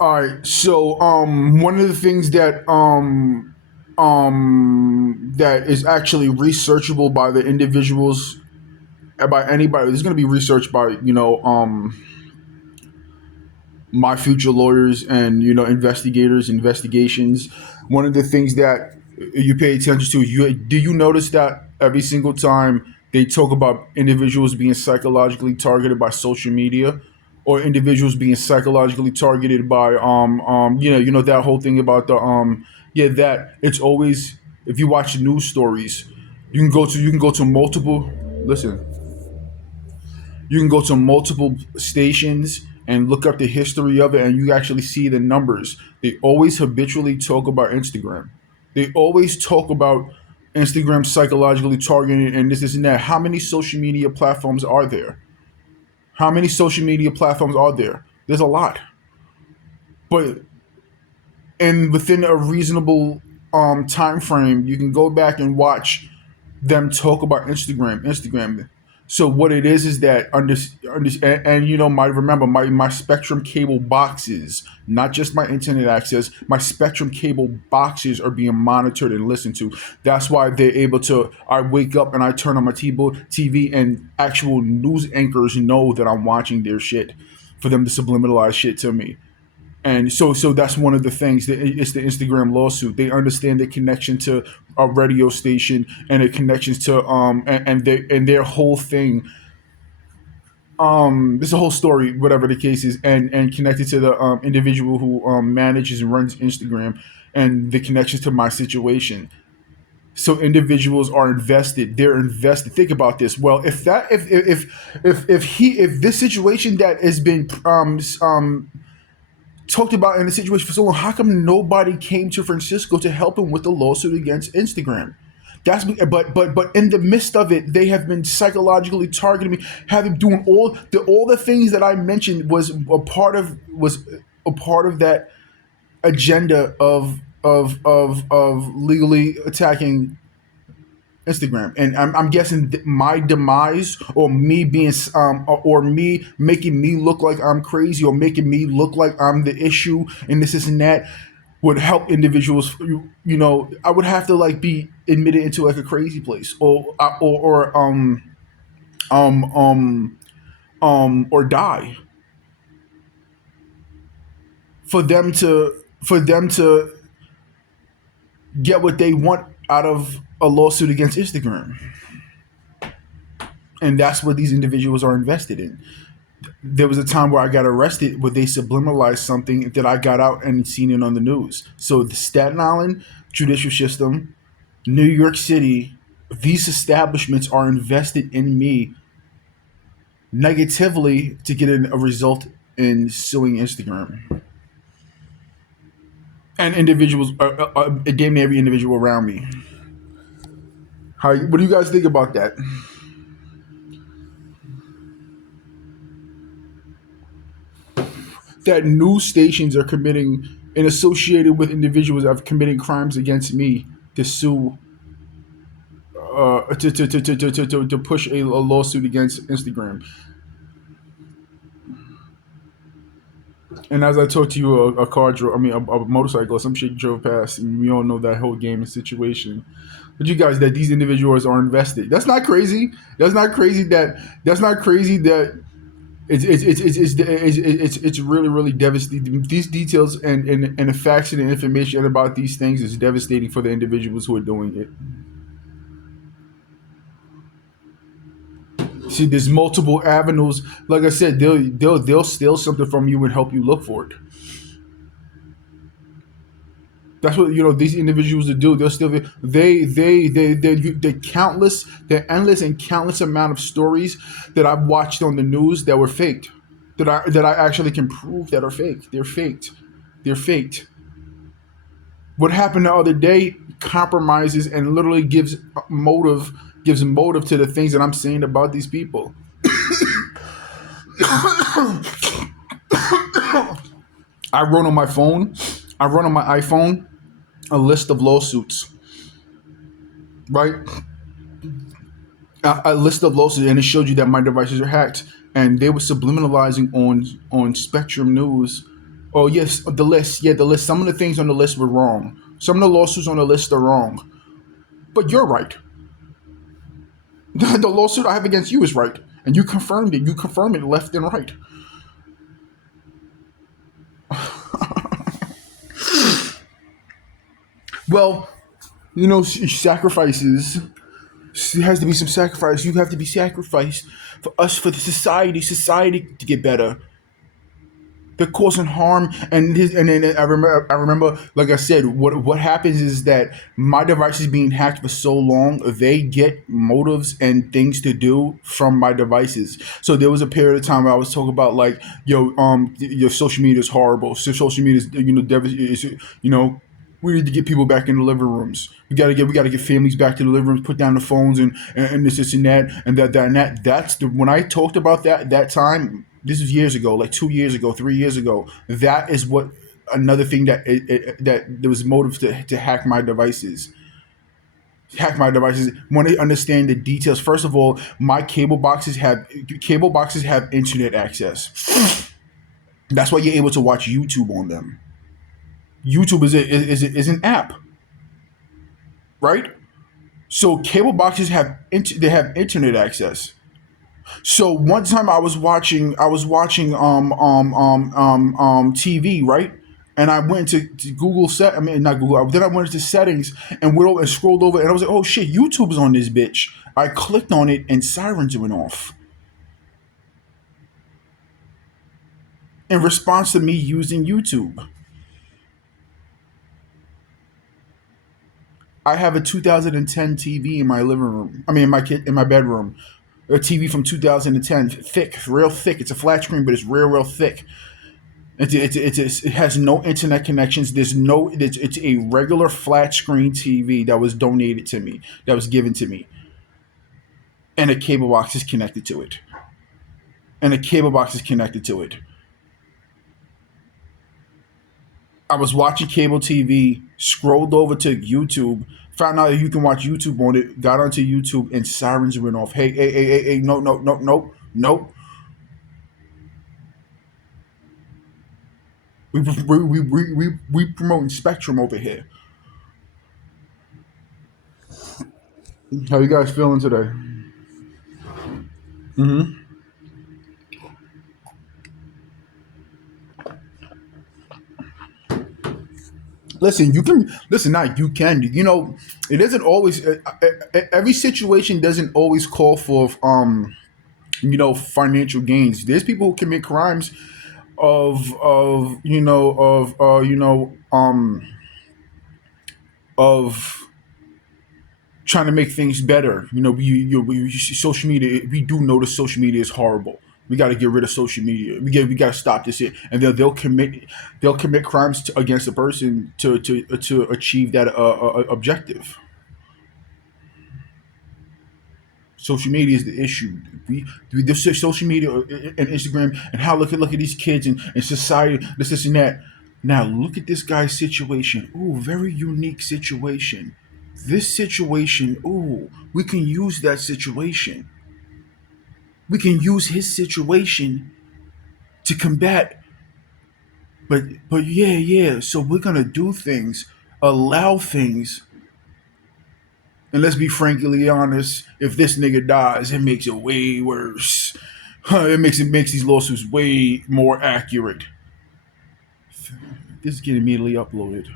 All right. So, one of the things that is actually researchable by the individuals, by anybody. There's going to be research by my future lawyers and investigators, investigations. One of the things that you pay attention to, do you notice that every single time they talk about individuals being psychologically targeted by social media, or individuals being psychologically targeted by that whole thing about the that it's always, if you watch news stories, you can go to multiple, listen, you can go to multiple stations and look up the history of it, and you actually see the numbers. They always habitually talk about Instagram. They always talk about Instagram psychologically targeting and this and that. How many social media platforms are there? How many social media platforms are there? There's a lot. But and within a reasonable time frame, you can go back and watch them talk about Instagram. So what it is that and my, remember, my Spectrum cable boxes, not just my internet access, my Spectrum cable boxes are being monitored and listened to. That's why they're able to. I wake up and I turn on my TV, and actual news anchors know that I'm watching their shit, for them to subliminalize shit to me. And so that's one of the things that it's the Instagram lawsuit. They understand the connection to a radio station and the connections to and their whole thing. There's a whole story, whatever the case is, and connected to the individual who manages and runs Instagram, and the connections to my situation. So individuals are invested. They're invested. Think about this. Well, if this situation that has been talked about in the situation for so long, how come nobody came to Francisco to help him with the lawsuit against Instagram? But in the midst of it, they have been psychologically targeting me, having doing all the things that I mentioned was a part of that agenda of legally attacking Instagram. And I'm guessing my demise, or me being or me making me look like I'm crazy, or making me look like I'm the issue and this and that, would help individuals. I would have to like be admitted into like a crazy place, um um or die for them to get what they want out of a lawsuit against Instagram. And that's what these individuals are invested in. There was a time where I got arrested where they subliminalized something that I got out and seen it on the news. So the Staten Island judicial system, New York City, these establishments are invested in me negatively to get a result in suing Instagram and individuals, damn near every individual around me. What do you guys think about that? That news stations are committing and associated with individuals that have committed crimes against me to sue, to push a lawsuit against Instagram. And as I talked to you, a car drove, I mean, a motorcycle or some shit drove past, and we all know that whole game and situation. But you guys, that these individuals are invested. That's not crazy. That's not crazy that it's really, really devastating. These details and the facts and the information about these things is devastating for the individuals who are doing it. See, there's multiple avenues. Like I said, they'll steal something from you and help you look for it. That's what these individuals to do. They'll still the endless and countless amount of stories that I've watched on the news that were faked, that I actually can prove that are fake. They're faked. They're faked. What happened the other day compromises and literally gives motive to the things that I'm saying about these people. I wrote on my phone. I wrote on my iPhone a list of lawsuits, right? A list of lawsuits, and it showed you that my devices are hacked, and they were subliminalizing on Spectrum News, Oh yes, the list. Yeah, the list. Some of the things on the list were wrong. Some of the lawsuits on the list are wrong. But you're right. The lawsuit I have against you is right, and you confirmed it. You confirmed it left and right. Well, sacrifices. There has to be some sacrifice. You have to be sacrificed for us, for the society to get better. They're causing harm, and then I remember, like I said, what happens is that my device is being hacked for so long, they get motives and things to do from my devices. So there was a period of time where I was talking about like, your social media is horrible. So social media is, we need to get people back in the living rooms. We gotta get families back to the living rooms, put down the phones and this and that and that and that. That's the when I talked about that time. This was years ago, like 2 years ago, 3 years ago. That is what another thing that there was motive to hack my devices. Want to understand the details. First of all, my cable boxes have internet access. That's why you're able to watch YouTube on them. YouTube is an app, right? So cable boxes they have internet access. So one time I was watching TV, right? And I went to Google set. I mean, not Google. Then I went into settings and went over and scrolled over, and I was like, "Oh shit, YouTube's on this bitch." I clicked on it, and sirens went off in response to me using YouTube. I have a 2010 TV in my living room. I mean, in my bedroom. A TV from 2010, thick, real thick. It's a flat screen, but it's real thick. It has no internet connections. It's a regular flat screen TV that was donated to me, that was given to me, and a cable box is connected to it. And a cable box is connected to it. I was watching cable TV, scrolled over to YouTube, found out that you can watch YouTube on it, got onto YouTube, and sirens went off. Hey, hey, hey, hey, hey, no, no, no, no, no. We promoting Spectrum over here. How you guys feeling today? Listen, you can listen. Not you can. It doesn't always. Every situation doesn't always call for financial gains. There's people who commit crimes of trying to make things better. Social media. We do notice social media is horrible. We got to get rid of social media. We got to stop this. Here, and they'll commit crimes against a person to achieve that objective. Social media is the issue. This social media and Instagram and how look at these kids and society, this and that. Now look at this guy's situation. Ooh, very unique situation. This situation, ooh, we can use that situation. We can use his situation to combat. But yeah, yeah. So we're gonna do things, allow things, and let's be frankly honest. If this nigga dies, it makes it way worse. It makes these lawsuits way more accurate. This is getting immediately uploaded.